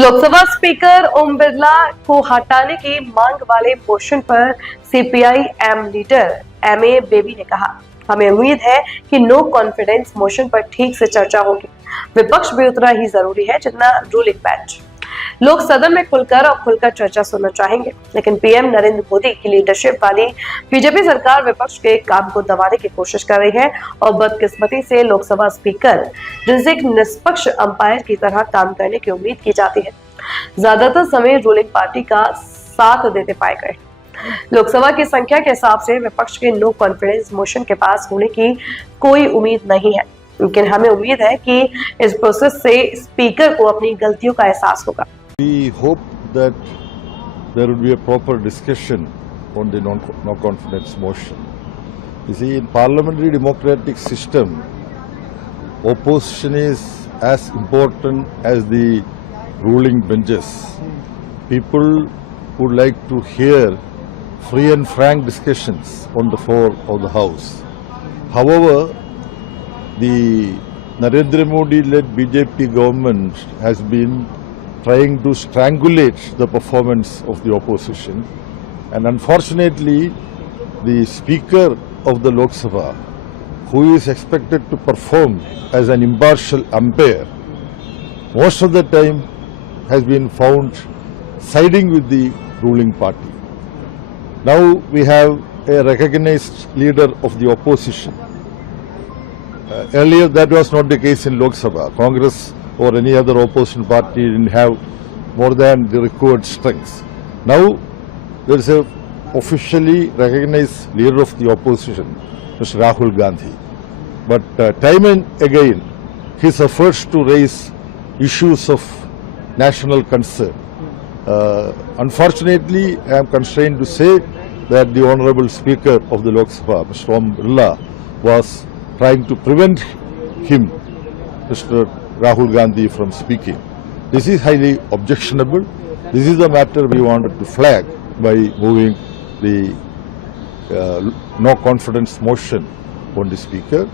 Lok Sabha speaker Om Birla को हटाने की मांग वाले मोशन पर CPI M leader M A Baby ने कहा, हमें उम्मीद है कि नो कॉन्फिडेंस मोशन पर ठीक से चर्चा होगी। विपक्ष भी उतना ही जरूरी है जितना रूलिंग बेंच। लोग सदन में खुलकर चर्चा सुनना चाहेंगे, लेकिन पीएम नरेंद्र मोदी की लीडरशिप वाली बीजेपी सरकार विपक्ष के काम को दबाने की कोशिश कर रही है और बदकिस्मती से लोकसभा स्पीकर जिनसे एक निष्पक्ष अंपायर की तरह काम करने की उम्मीद की जाती है, ज्यादातर समय रूलिंग पार्टी का साथ देते पाए गए। लोकसभा की संख्या के हिसाब से विपक्ष के नो कॉन्फिडेंस मोशन के पास होने की कोई उम्मीद नहीं है, लेकिन हमें उम्मीद है कि इस प्रोसेस से स्पीकर को अपनी गलतियों का एहसास होगा। We hope that there will be a proper discussion on the no confidence motion. You see, in parliamentary democratic system, opposition is as important as the ruling benches. People would like to hear free and frank discussions on the floor of the House. However, the Narendra Modi-led BJP government has been trying to strangulate the performance of the opposition, and unfortunately the Speaker of the Lok Sabha, who is expected to perform as an impartial umpire, most of the time has been found siding with the ruling party. Now we have a recognized leader of the opposition. Earlier that was not the case in Lok Sabha. Congress or any other opposition party didn't have more than the required strengths. Now there is a officially recognized leader of the opposition, Mr. Rahul Gandhi. But time and again, his efforts to raise issues of national concern. Unfortunately, I am constrained to say that the Honorable Speaker of the Lok Sabha, Mr. Om Birla, was trying to prevent him, Mr. Rahul Gandhi, from speaking. This is highly objectionable. This is the matter we wanted to flag by moving the no confidence motion on the Speaker.